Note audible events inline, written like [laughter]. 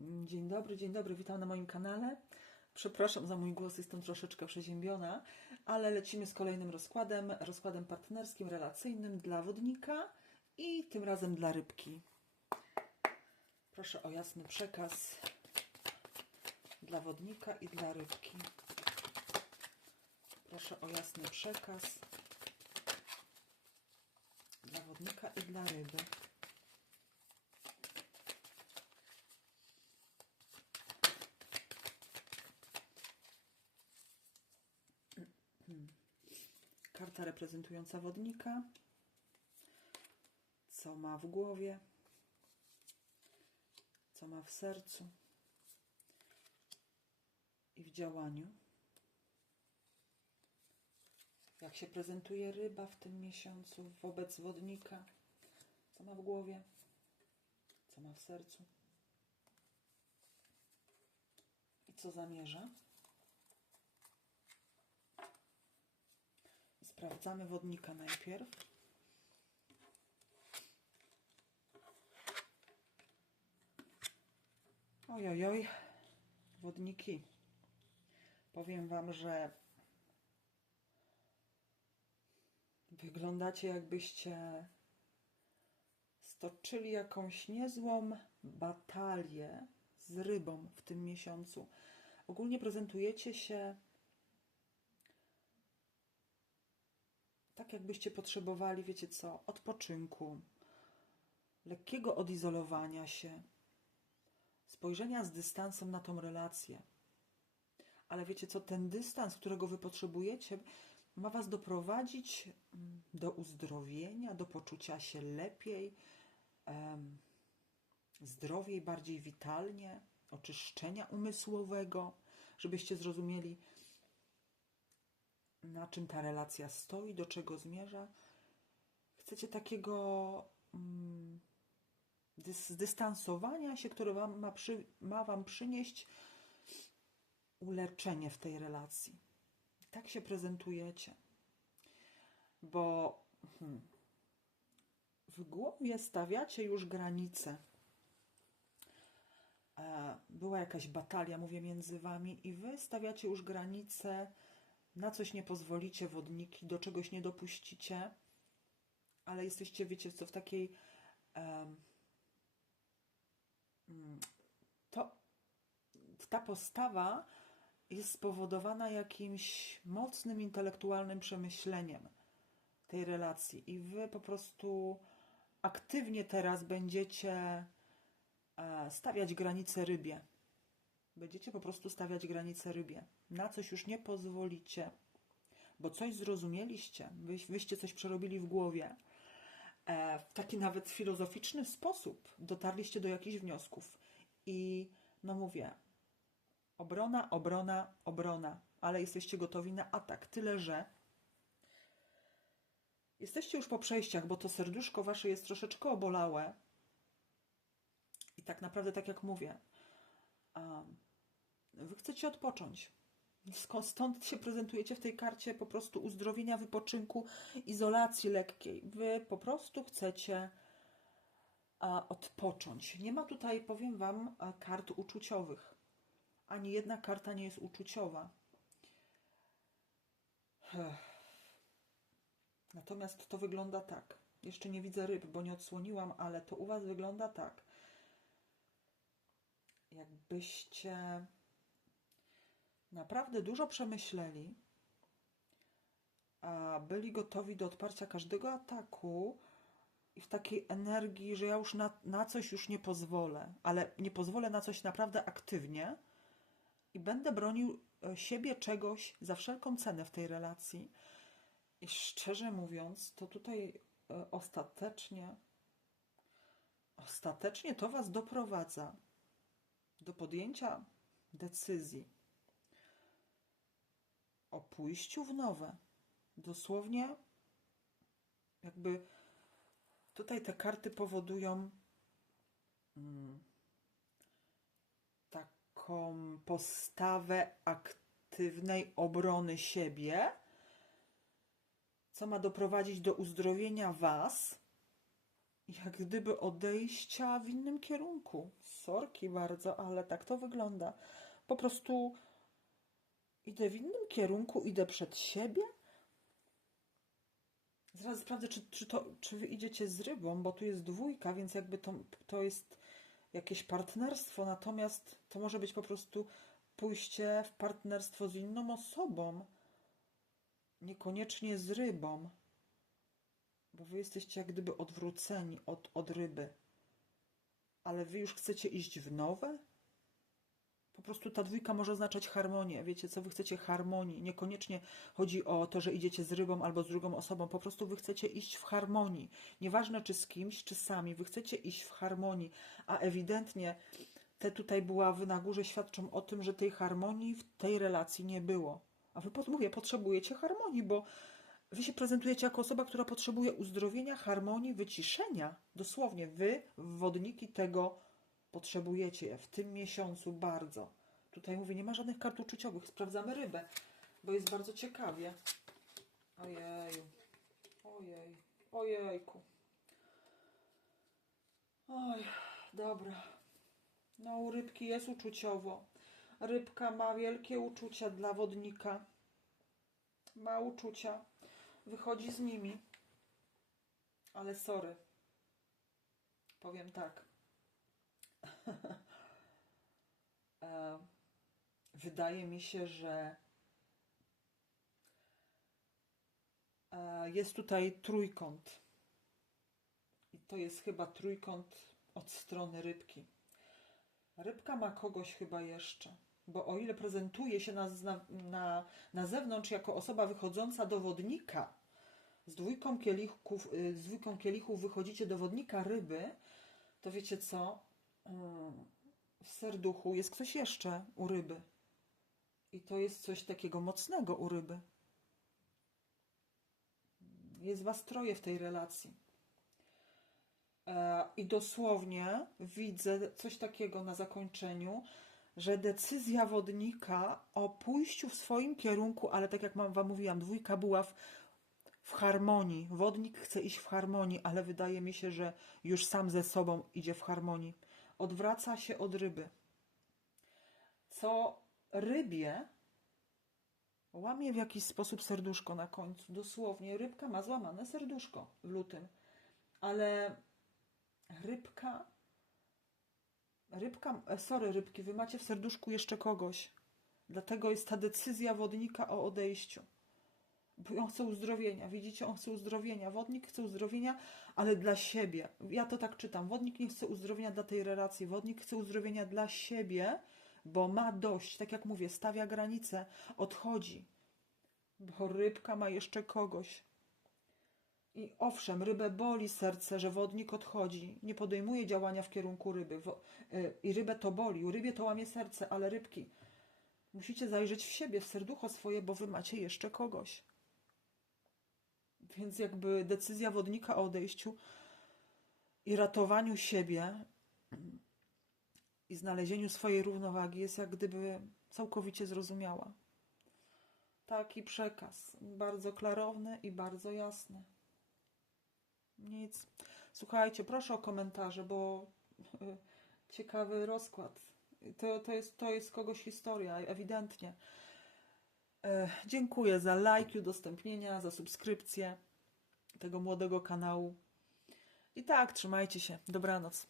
Dzień dobry, dzień dobry, witam na moim kanale. Przepraszam za mój głos, jestem troszeczkę przeziębiona, ale lecimy z kolejnym rozkładem, rozkładem partnerskim, relacyjnym dla wodnika i tym razem dla rybki. Proszę o jasny przekaz dla wodnika i dla rybki. Proszę o jasny przekaz dla wodnika i dla ryby. Karta reprezentująca wodnika. Co ma w głowie? Co ma w sercu? I w działaniu? Jak się prezentuje ryba w tym miesiącu wobec wodnika? Co ma w głowie? Co ma w sercu? I co zamierza? Sprawdzamy wodnika najpierw. Ojojoj, wodniki. Powiem Wam, że wyglądacie jakbyście stoczyli jakąś niezłą batalię z rybą w tym miesiącu. Ogólnie prezentujecie się tak jakbyście potrzebowali, wiecie co, odpoczynku, lekkiego odizolowania się, spojrzenia z dystansem na tą relację. Ale wiecie co, ten dystans, którego wy potrzebujecie, ma was doprowadzić mm, do uzdrowienia, do poczucia się lepiej, zdrowiej, bardziej witalnie, oczyszczenia umysłowego, żebyście zrozumieli, na czym ta relacja stoi, do czego zmierza. Chcecie takiego mm, dys, zdystansowania się, które wam ma, przy, ma Wam przynieść uleczenie w tej relacji. Tak się prezentujecie. Bo hmm, w głowie stawiacie już granice. E, Była jakaś batalia, mówię, między Wami, i Wy stawiacie już granice na coś nie pozwolicie wodniki, do czegoś nie dopuścicie, ale jesteście, wiecie co, w takiej mm, to ta postawa jest spowodowana jakimś mocnym intelektualnym przemyśleniem tej relacji i wy po prostu aktywnie teraz będziecie e, stawiać granice rybie. Będziecie po prostu stawiać granice rybie. Na coś już nie pozwolicie, bo coś zrozumieliście, wy, wyście coś przerobili w głowie. E, w taki nawet filozoficzny sposób dotarliście do jakichś wniosków. I no mówię, obrona, obrona, obrona, ale jesteście gotowi na atak. Tyle, że jesteście już po przejściach, bo to serduszko wasze jest troszeczkę obolałe. I tak naprawdę, tak jak mówię, um, wy chcecie odpocząć. Stąd się prezentujecie w tej karcie po prostu uzdrowienia, wypoczynku, izolacji lekkiej. Wy po prostu chcecie odpocząć. Nie ma tutaj, powiem Wam, kart uczuciowych. Ani jedna karta nie jest uczuciowa. Natomiast to wygląda tak. Jeszcze nie widzę ryb, bo nie odsłoniłam, ale to u Was wygląda tak. Jakbyście naprawdę dużo przemyśleli, a byli gotowi do odparcia każdego ataku i w takiej energii, że ja już na, na coś już nie pozwolę, ale nie pozwolę na coś naprawdę aktywnie i będę bronił e, siebie czegoś za wszelką cenę w tej relacji. I szczerze mówiąc, to tutaj e, ostatecznie, ostatecznie to Was doprowadza do podjęcia decyzji o pójściu w nowe. Dosłownie, jakby tutaj te karty powodują mm, taką postawę aktywnej obrony siebie, co ma doprowadzić do uzdrowienia Was jak gdyby odejścia w innym kierunku. Sorki bardzo, ale tak to wygląda. Po prostu idę w innym kierunku, idę przed siebie. Zaraz sprawdzę, czy, czy, to, czy wy idziecie z rybą, bo tu jest dwójka, więc jakby to, to jest jakieś partnerstwo, natomiast to może być po prostu pójście w partnerstwo z inną osobą, niekoniecznie z rybą, bo wy jesteście jak gdyby odwróceni od, od ryby, ale wy już chcecie iść w nowe? Po prostu ta dwójka może oznaczać harmonię. Wiecie, co wy chcecie harmonii. Niekoniecznie chodzi o to, że idziecie z rybą albo z drugą osobą. Po prostu wy chcecie iść w harmonii. Nieważne czy z kimś, czy sami. Wy chcecie iść w harmonii. A ewidentnie te tutaj buławy na górze świadczą o tym, że tej harmonii w tej relacji nie było. A wy, mówię, potrzebujecie harmonii, bo wy się prezentujecie jako osoba, która potrzebuje uzdrowienia, harmonii, wyciszenia. Dosłownie, wy, wodniki tego potrzebujecie w tym miesiącu bardzo. Tutaj mówię, nie ma żadnych kart uczuciowych. Sprawdzamy rybę, bo jest bardzo ciekawie. Ojeju. Ojej. Ojejku. Oj, dobra. No, u rybki jest uczuciowo. Rybka ma wielkie uczucia dla wodnika. Ma uczucia. Wychodzi z nimi. Ale sorry. Powiem tak. [laughs] E, Wydaje mi się, że e, jest tutaj trójkąt. I to jest chyba trójkąt od strony rybki. Rybka ma kogoś chyba jeszcze. Bo o ile prezentuje się na, na, na, zewnątrz jako osoba wychodząca do wodnika, z dwójką kielichów, z dwójką kielichów wychodzicie do wodnika ryby, to wiecie co? W serduchu jest ktoś jeszcze u ryby. I to jest coś takiego mocnego u ryby. Jest was troje w tej relacji. E, I dosłownie widzę coś takiego na zakończeniu, że decyzja wodnika o pójściu w swoim kierunku, ale tak jak mam- wam mówiłam, dwójka była w, w harmonii. Wodnik chce iść w harmonii, ale wydaje mi się, że już sam ze sobą idzie w harmonii. Odwraca się od ryby. Co rybie łamie w jakiś sposób serduszko na końcu. Dosłownie, rybka ma złamane serduszko w lutym. Ale rybka. Rybka, e, sorry, rybki, wy macie w serduszku jeszcze kogoś. Dlatego jest ta decyzja wodnika o odejściu. On chce uzdrowienia. Widzicie, on chce uzdrowienia. Wodnik chce uzdrowienia, ale dla siebie. Ja to tak czytam. Wodnik nie chce uzdrowienia dla tej relacji. Wodnik chce uzdrowienia dla siebie, bo ma dość. Tak jak mówię, stawia granice, odchodzi. Bo rybka ma jeszcze kogoś. I owszem, rybę boli serce, że wodnik odchodzi, nie podejmuje działania w kierunku ryby. Y, I rybę to boli, rybie to łamie serce, ale rybki, musicie zajrzeć w siebie, w serducho swoje, bo wy macie jeszcze kogoś. Więc jakby decyzja wodnika o odejściu i ratowaniu siebie i znalezieniu swojej równowagi jest jak gdyby całkowicie zrozumiała. Taki przekaz, bardzo klarowny i bardzo jasny. Nic. Słuchajcie, proszę o komentarze, bo y, ciekawy rozkład. To, to, jest, to jest kogoś historia, ewidentnie. Dziękuję za lajki, udostępnienia, za subskrypcję tego młodego kanału. I tak, trzymajcie się. Dobranoc.